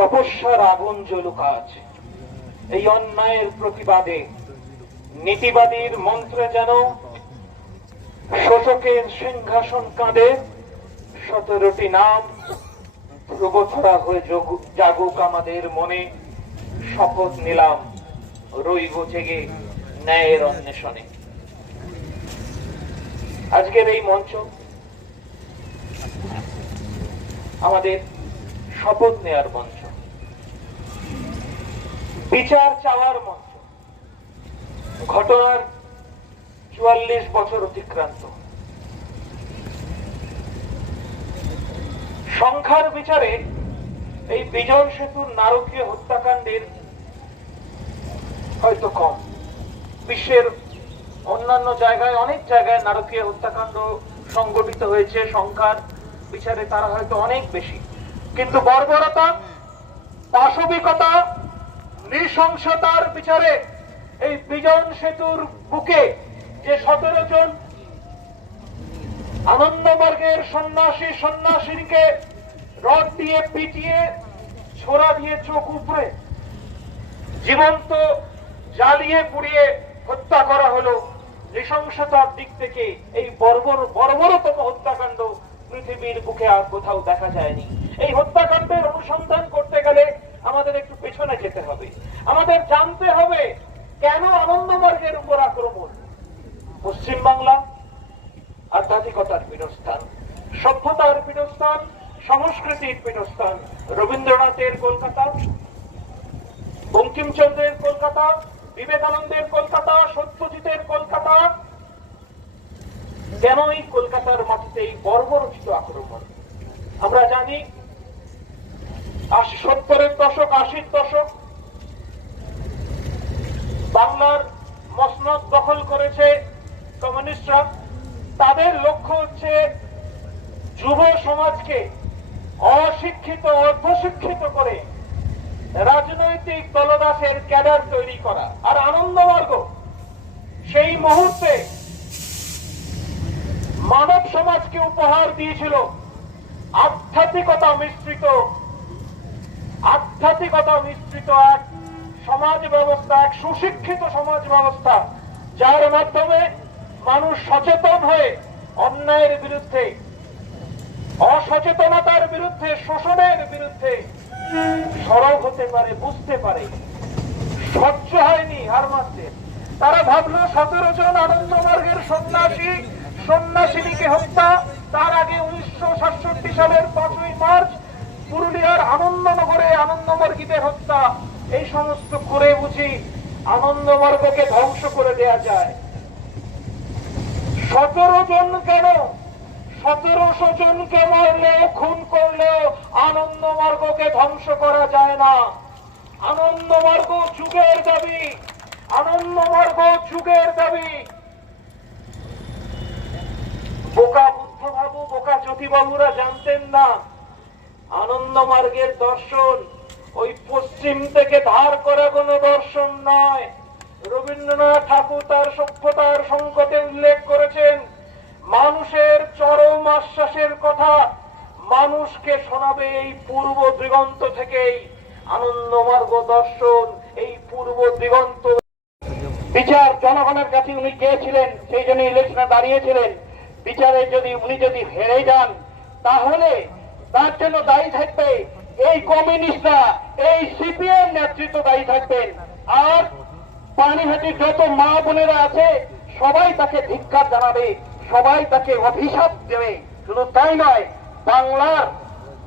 তপস্যার আগুন জ্বলুক আজ এই অন্যায়ের প্রতিবাদে। নীতিবাদীর মন্ত্রে যেন শোষকের সিংহাসন কাঁদে, 17টি নাম ধ্রুবছড়া হয়ে জাগুক আমাদের মনে। শপথ নিলাম রইব জেগে ন্যায়ের অন্বেষণে। আজকের এই মঞ্চ আমাদের শপথ নেয়ার মঞ্চ, বিচার চাওয়ার মঞ্চ। ঘটনার 44 বছর অতিক্রান্ত। সংখ্যার বিচারে এই বিজন সেতুর নারকীয় হত্যাকাণ্ডের হয়তো কম। বিশ্বের অন্যান্য জায়গায়, অনেক জায়গায় নারকীয় হত্যাকাণ্ড সংঘটিত হয়েছে, সংখ্যার বিচারে তারা হয়তো অনেক বেশি। কিন্তু বর্বরতা, পাশবিকতা, নৃশংসতার বিচারে এই বিজন সেতুর বুকে যে 17 জন আনন্দমার্গের সন্ন্যাসীকে রড দিয়ে পিটিয়ে, ছোরা দিয়ে চোখ উপড়ে, জীবন্ত জ্বালিয়ে পুড়িয়ে হত্যা করা হলো, নৃশংসতার দিক থেকে এই বর্বরতম হত্যাকাণ্ড পৃথিবীর বুকে আর কোথাও দেখা যায়নি। এই হত্যাকাণ্ডের অনুসন্ধান করতে গেলে আমাদের একটু পেছনে যেতে হবে। আমাদের জানতে হবে কেন আনন্দমার্গের উপর আক্রমণ। পশ্চিমবাংলা আধ্যাত্মিকতার পীঠস্থান, সভ্যতার পীঠস্থান, সংস্কৃতির পীঠস্থান। রবীন্দ্রনাথের কলকাতা, বঙ্কিমচন্দ্রের কলকাতা, বিবেকানন্দের কলকাতা, সত্যজিতের কলকাতা। কেন এই কলকাতার মাটিতে এই বর্বরচিত আক্রমণ? আমরা জানি 70-এর দশক, 80-র দশক বাংলার মসনদ দখল করেছে কমিউনিস্টরা। তাদের লক্ষ্য হচ্ছে যুব সমাজকে অশিক্ষিত, অর্ধশিক্ষিত করে রাজনৈতিক দলদাসের ক্যাডার তৈরি করা। আর আনন্দমার্গ সেই মুহূর্তে মানব সমাজকে উপহার দিয়েছিল আধ্যাত্মিকতা মিশ্রিত এক সমাজ ব্যবস্থা, এক সুশিক্ষিত সমাজ ব্যবস্থা, যার মাধ্যমে মানুষ সচেতন হয়ে অন্যায়ের বিরুদ্ধে, অসচেতনতার বিরুদ্ধে, শোষণের বিরুদ্ধে সরব হতে পারে, বুঝতে পারে। সহ্য হয়নি হার মানতে। তারা ভাবলো 17 জন আনন্দমার্গের সন্ন্যাসিনীকে হত্যা, তার আগে 1967 সালের 5ই মার্চ পুরুলিয়ার আনন্দনগরে আনন্দমার্গীদের হত্যা, এই সমস্ত করে বুঝি আনন্দমার্গকে ধ্বংস করে দেয়া যায়। 17 জন কেন, 1700 জনকে মারলেও, খুন করলেও আনন্দমার্গকে ধ্বংস করা যায় না। আনন্দমার্গ যুগের দাবি, আনন্দমার্গ যুগের দাবি। বোকা বুদ্ধবাবু, বোকা জ্যোতিবাবুরা জানতেন না আনন্দমার্গের দর্শন ওই পশ্চিম থেকে ধার করা কোনো দর্শন নয়। রবীন্দ্রনাথ ঠাকুর তার সভ্যতার সংকটে উল্লেখ করেছেন মানুষের চরম আশ্বাসের কথা মানুষকে শোনাবে এই পূর্ব দিগন্ত থেকেই। আনন্দমার্গ দর্শন এই পূর্ব দিগন্ত। বিচার জনগণের কাছে উনি চেয়েছিলেন, সেই জন্য ইলেকশনে দাঁড়িয়েছিলেন। বিচারে উনি যদি হেরে যান, তাহলে তার জন্য দায়ী থাকবে এই কমিউনিস্টরা, এই সিপিএম নেতৃত্ব দায়ী থাকবেন। আর পানিহাটির যত মা বোনেরা আছে সবাই তাকে ধিক্কার জানাবে, সবাই তাকে অভিশাপ দেবে। শুধু তাই নয়, বাংলার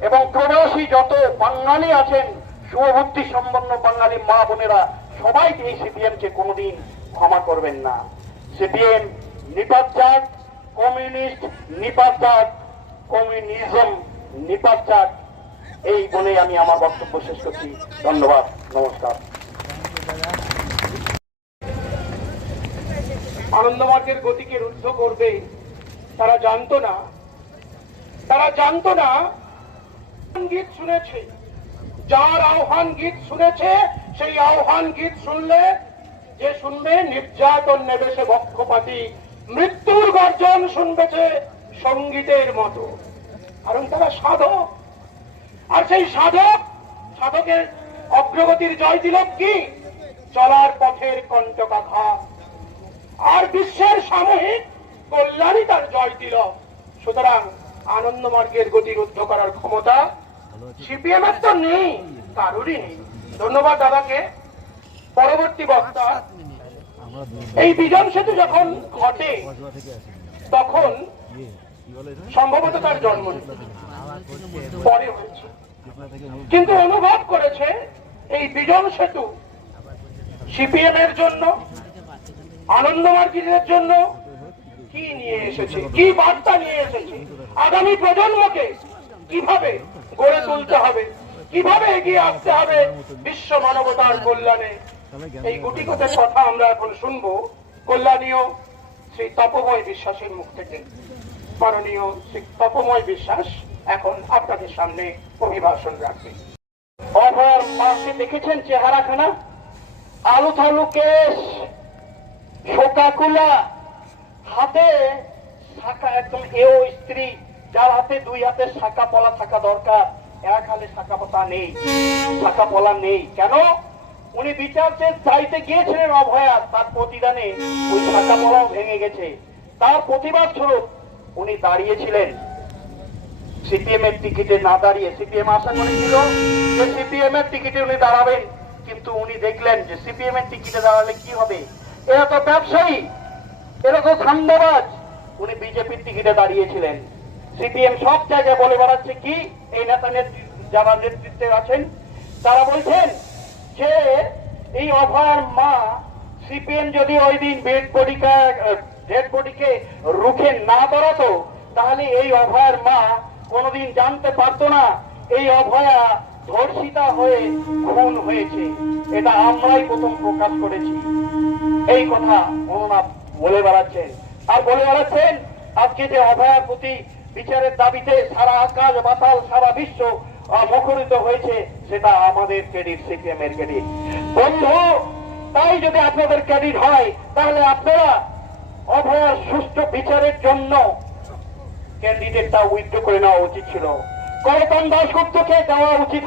এবং প্রবাসী যত বাঙালি আছেন, শুভবুদ্ধি সম্পন্ন বাঙালি মা বোনেরা সবাই এই সিপিএম কে কোনোদিন ক্ষমা করবেন না। সিপিএম নিপাত, কমিউনিস্ট নিপাত, কমিউনিজম নিপাত। এই বলে আমি আমার বক্তব্য শেষ করছি। ধন্যবাদ, নমস্কার। আনন্দমার্গের গতিকে রুদ্ধ করবে তারা জানতো না, গীত শুনেছে, যার আহ্বান গীত শুনেছে, সেই আহ্বান গীত শুনলে যে শুনবে নির্যাতন নেবে সে পক্ষপাতী, মৃত্যুর গর্জন শুনবেছে সঙ্গীতের মতো। কারণ তারা সাধক, আর সেই সাধক সাধকের অগ্রগতির জয় দিল কি? চলার পথের কণ্টকাঘাত। আর বিশ্বের সামূহিক কল্যাণই তার জয় দিল। সুতরাং আনন্দ মার্গের গতিরুদ্ধ করার ক্ষমতা সিপিএম এর তো নেই, কারোরই নেই। ধন্যবাদ দাদাকে। পরবর্তী বক্তা, এই বিজন সেতু যখন ঘটে তখন সম্ভবত তার জন্ম নেই, পরে হয়েছে, কিন্তু অনুভব করেছে এই বিজন সেতু সিপিএম এর জন্য, আনন্দ মার্গের জন্য কি নিয়ে এসেছে, কি বার্তা নিয়ে এসেছে, আগামী প্রজন্মকে কিভাবে গড়ে তুলতে হবে, কিভাবে এগিয়ে আসতে হবে বিশ্ব মানবতার কল্যাণে। এই গুটি কথার কথা আমরা এখন শুনবো কল্যাণীয় শ্রী তপময় বিশ্বাসের মুখ থেকে। মাননীয় শ্রী তপময় বিশ্বাস এখন আপনাদের সামনে অভিভাষণ রাখবেন। অভয়ার মাকে দেখেছেন চেহারাখানা? আলু থালু কেশ, শোকাকুলা, হাতে শাখা, একদম এও স্ত্রী যার হাতে দুই হাতে শাখা পলা থাকা দরকার, এক হাতে শাখা পলা নেই, শাখা পলা নেই। কেন? উনি বিচার চাইতে গিয়েছিলেন অভয়ার, তার প্রতিদানে ওই শাখা পলাও ভেঙে গেছে। তার প্রতিবাদ স্বরূপ উনি দাঁড়িয়েছিলেন সিপিএম এর টিকিটে না দাঁড়িয়ে। সিপিএম আশা করেছিল যে সিপিএম এর টিকিটে উনি দাঁড়াবেন, কিন্তু উনি দেখলেন যে সিপিএম এর টিকিটে দাঁড়ালে কি হবে, এরা তো ব্যবসায়ী, এরা তো ধান্দাবাজ। উনি বিজেপির টিকিটে দাঁড়িয়েছিলেন। সিপিএম সব জায়গায় বলে বেড়াচ্ছে কি, এই নেতা যারা নেতৃত্বে আছেন তারা বলছেন যে এই অভয়ার মা, সিপিএম যদি ওই দিন ডেড বডিকে রুখে না দাঁড়াতো তাহলে এই অভয়ার মা কোনদিন জানতে পারতো না এই অভয়া ধর্ষিতা হয়ে খুন হয়েছে। এটা আমরাই প্রথম প্রকাশ করেছি। এই কথা ওনারা বলে বেড়াচ্ছেন। আর বলে বেড়াচ্ছেন আজকে যে অভয়ার প্রতি বিচারের দাবিতে সারা আকাশ বাতাল সারা বিশ্ব মুখরিত হয়েছে, সেটা আমাদের ক্রেডিট, সিপিএম এর ক্রেডিট। বন্ধু, তাই যদি আপনাদের ক্রেডিট হয় তাহলে আপনারা অভয়ার সুষ্ঠু বিচারের জন্য ক্যান্ডিডেটটা উইথড্র করে নেওয়া উচিত ছিল। করতন দাশগুপ্তকে দেওয়া উচিত।